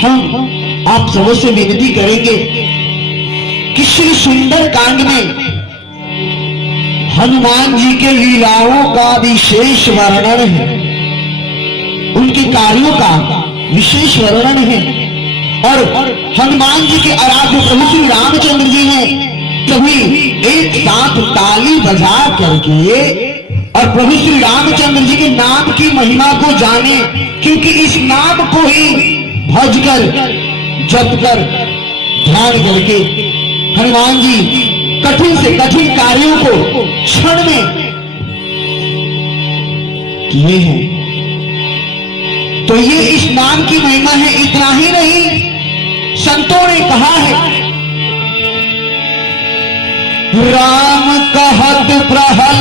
हम आप सबों से विनती करेंगे कि श्री सुंदर कांड में हनुमान जी के लीलाओं का विशेष वर्णन है, उनके कार्यों का विशेष वर्णन है। और हनुमान जी के आराध्य प्रभु श्री रामचंद्र जी हैं, सभी एक साथ ताली बजा करके और प्रभु श्री रामचंद्र जी के नाम की महिमा को जाने, क्योंकि इस नाम को ही भजकर जपकर ध्यान करके हनुमान जी कठिन से कठिन कार्यों को क्षण में किए हैं। तो ये इस नाम की महिमा है। इतना ही नहीं, संतों ने कहा है, राम कहत प्रहलाद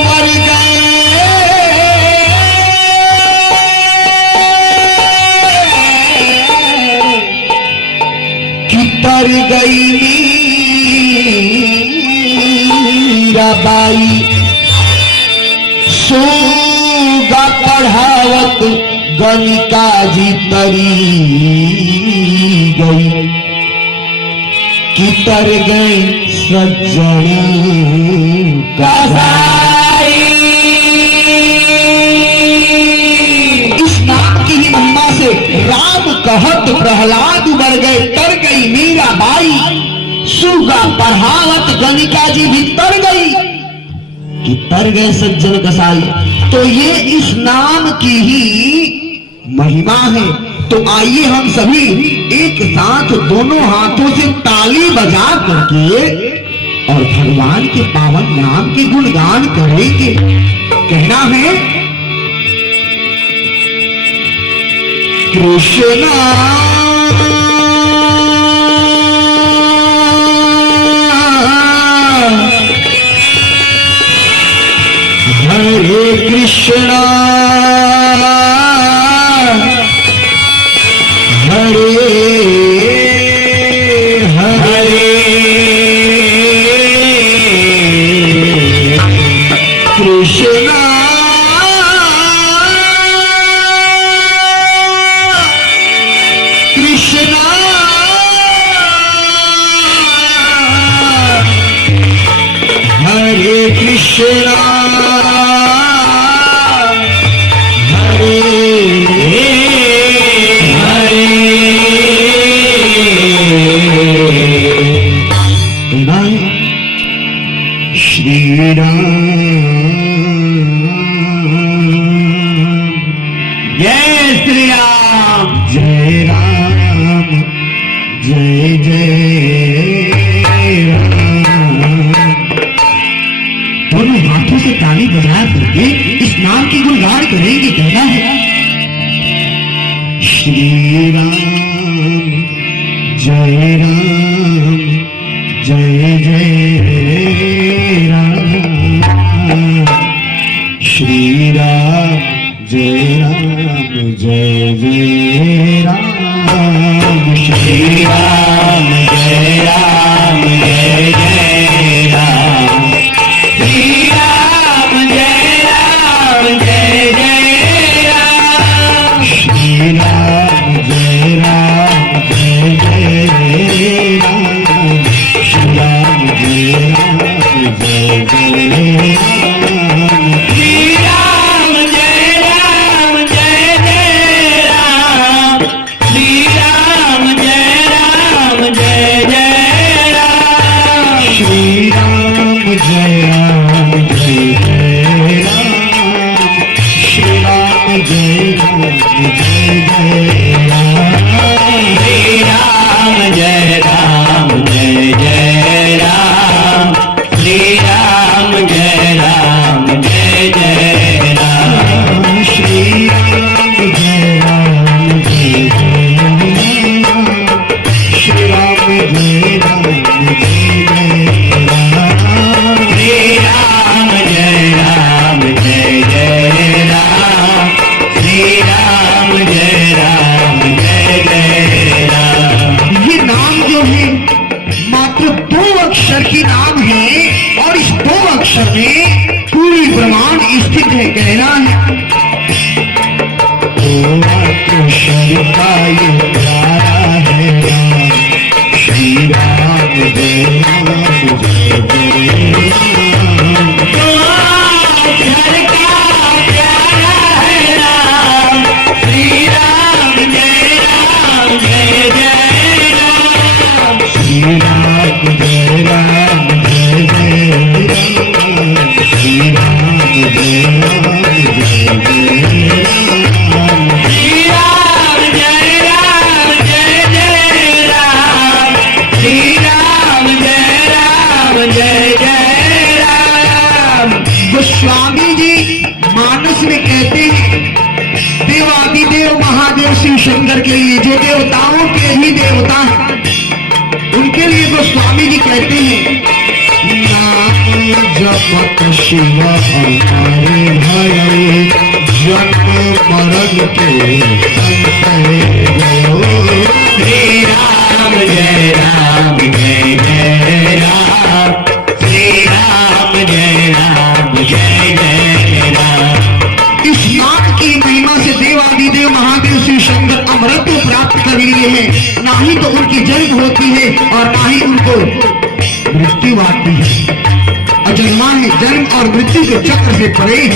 मर गए, कि तर गई मीराबाई, सोगा पढ़ावत गणिका जी तरी गई, कि तर गए सज्जन कसाई। इस नाम की ही महिमा से राम कहत प्रहलाद मर गए, तर गई मीराबाई, सुगा पढ़ावत गणिका जी भी तर गई, कि तर गए सज्जन कसाई। तो ये इस नाम की ही महिमा है। तो आइए हम सभी एक साथ दोनों हाथों से ताली बजा करके और भगवान के पावन नाम के गुणगान करेंगे। कहना है, कृष्णा हरे कृष्णा हरे हरे कृष्णा कृष्णा हरे कृष्णा श्री राम जय श्री राम, जय राम जय जय राम। दोनों हाथों से ताली बजा करके इस नाम की गुणगान करेंगे। कहना है, श्री राम जय राम जय जय राम, श्री राम जय राम जय जय राम, श्री राम जय राम जय जय राम, श्री राम जय राम जय जय राम, श्री राम जय राम जय जय राम, श्री राम जय राम जय जय राम, श्री राम जय राम जय जय राम, ये प्यारा है नाम श्री राम जय राम जय जय राम। घर का प्यारा है नाम श्री राम जय जय राम। श्री राम जय राम जय जय राम। श्री राम जय राम जय जय राम। श्री राम जय राम जय जय राम। श्री राम जय राम जय जय राम। गोस्वामी जी मानस में कहते हैं देवादिदेव महादेव शिव शंकर के लिए, जो देवताओं के ही देवता हैं, उनके लिए गोस्वामी जी कहते हैं नाम जपत शिव हमारे भय जन्म मरण के संशय गयो। श्री राम जय राम जय जय राम। श्री राम जय राम जय जय राम। इस नाम की महिमा से देवादिदेव महादेव शिव शंकर अमृत प्राप्त कर लिए हैं। ना ही तो उनकी जन्म होती है और ना ही उनको मृत्यु आती है। अजन्मा है, जन्म और मृत्यु के चक्र से परे है।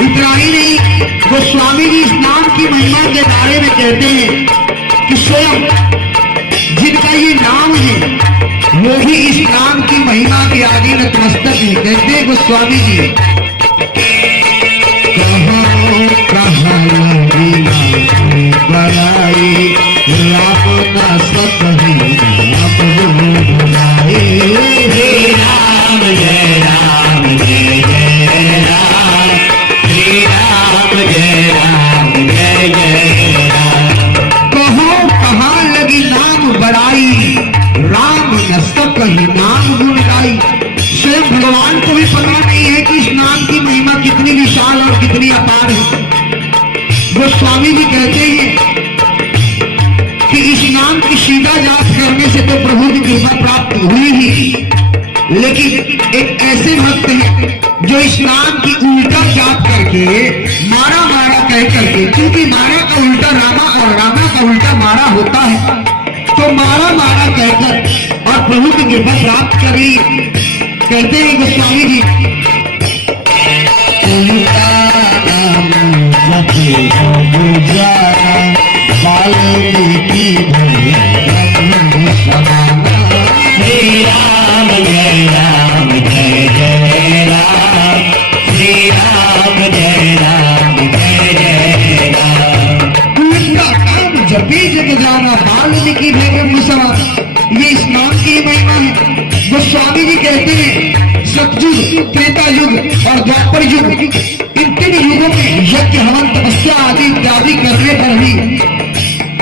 इतना ही नहीं, गोस्वामी जी इस नाम की महिमा के बारे में कहते हैं कि स्वयं जिनका ये नाम है वो भी इस नाम की महिमा के आगे नतमस्तक है। कहते हैं गोस्वामी जी बड़ाई राम ना सतही बुलाए। श्री राम जय राम जय जय राम। श्री राम जय राम जय जय राम। कहो कहाँ लगी नाम बड़ाई राम न सतही नाम गुण गाई। स्वयं भगवान को भी पता नहीं है कि इस नाम की महिमा कितनी विशाल और कितनी अपार है। गोस्वामी जी कहते हैं कि इस नाम की सीधा जाप करने से तो प्रभु की कृपा प्राप्त हुई ही, लेकिन एक ऐसे भक्त हैं जो इस नाम की उल्टा जाप करके मारा मारा कह करके, क्योंकि मारा का उल्टा रामा और रामा का उल्टा मारा होता है, तो मारा मारा कहकर और प्रभु की कृपा प्राप्त कर ली। कहते हैं गोस्वामी जी वाल्मीकि श्री राम जय राम जय जय राम। श्री राम जय राम जय जय राम। उनका नाम जपी जग जाना वाल्मीकि भगवान मुसवा, ये इस नाम की महिमा है। गोस्वामी जी कहते हैं सतयुग, त्रेता युग और द्वापर युग, इन तीन युगों में यज्ञ हवन तपस्या आदि इत्यादि करने पर भी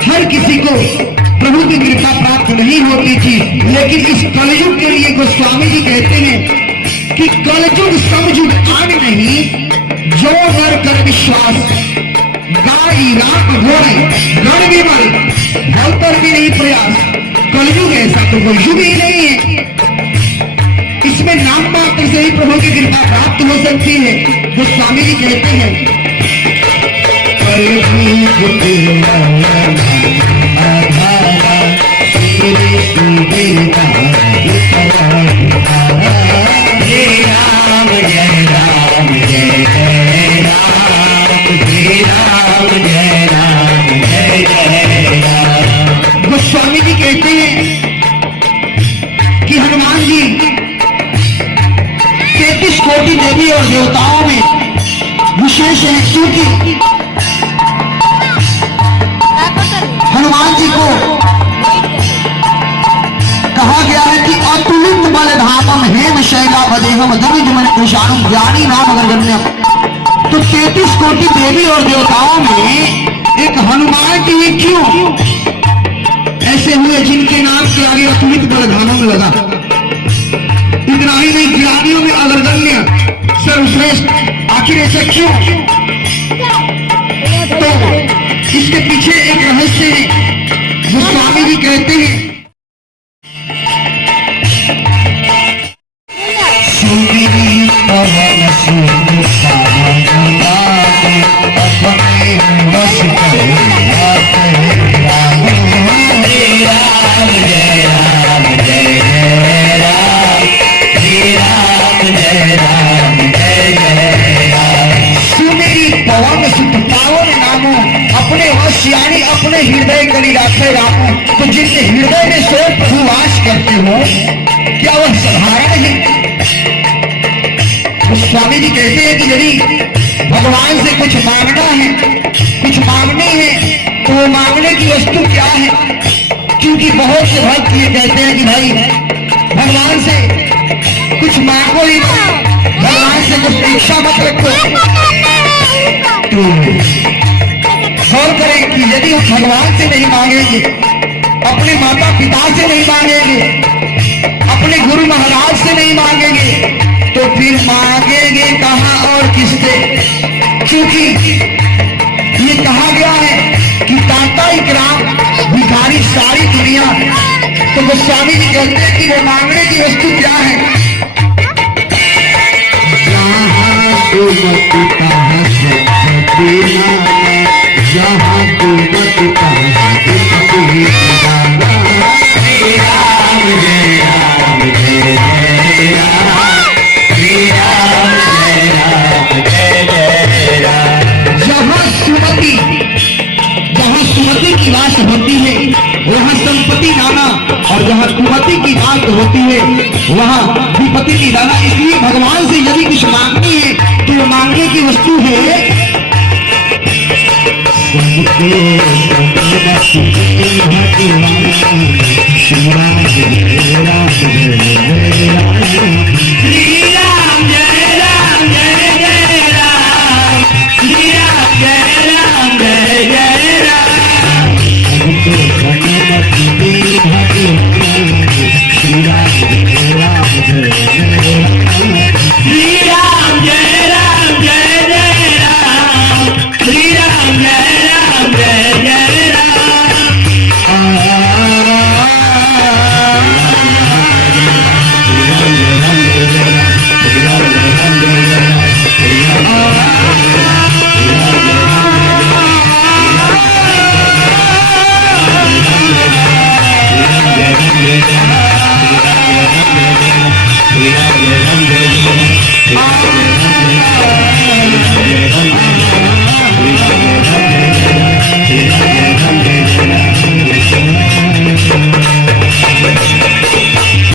हर किसी को प्रभु की कृपा प्राप्त नहीं होती थी। लेकिन इस कलयुग के लिए गोस्वामी जी कहते हैं कि कलयुग समयुग आन नहीं, जो नर कर विश्वास गाई राम घोड़े गण भी मरे भव पर भी नहीं प्रयास। कलयुग ऐसा तो कोई युग ही नहीं है, इसमें नाम मात्र से ही प्रभु की कृपा प्राप्त हो सकती है। गोस्वामी जी कहते हैं श्री राम जय राम जय जय राम। श्री राम जय राम जय जय राम। गोस्वामी जी कहते हैं कि हनुमान जी 33 कोटि देवी और देवताओं में विशेष है, क्योंकि हनुमान जी को कहा गया है कि अतुलित बल धामम हेम शैला वदेहम दनुज मन कृषाणम ज्ञानी नाम अग्रगण्यम। तो 33 कोटि देवी और देवताओं में एक हनुमान जी क्यों ऐसे हुए जिनके नाम के आगे अतुलित बल धामम लगा। इतना ही नहीं, ज्ञानियों में अग्रगण्य सर्वश्रेष्ठ, आखिर ऐसा क्यों? तो इसके पीछे एक रहस्य है। गोस्वामी जी कहते हैं अपने बस कली राखे राखो, तो जिसके हृदय में स्वयं प्रभु वास करते हो, क्या वह साधारण है? तो स्वामी जी कहते हैं कि यदि भगवान से कुछ मांगना है, कुछ मांगनी है, तो वो मांगने की वस्तु क्या है? क्योंकि बहुत से भक्त ये कहते हैं कि भाई भगवान से कुछ मांगो ही नहीं, भगवान से कुछ इच्छा मत रखो। तो गौर करें कि यदि हम भगवान से नहीं मांगेंगे, अपने माता पिता से नहीं मांगेंगे, अपने गुरु महाराज से नहीं मांगेंगे, तो फिर मांगेंगे कहाँ और किससे? क्योंकि ये कहा गया है कि दाता इकराम, भिखारी सारी दुनिया। तो गोस्वामी जी कहते हैं कि वो मांगने की वस्तु क्या है? सुमति की बात होती है वहाँ संपत्ति नाना, और जहाँ कुमति की बात होती है वहाँ विपत्ति की दाना। इसलिए भगवान से यदि कुछ मांगनी है तो मांगने की वस्तु है श्री राम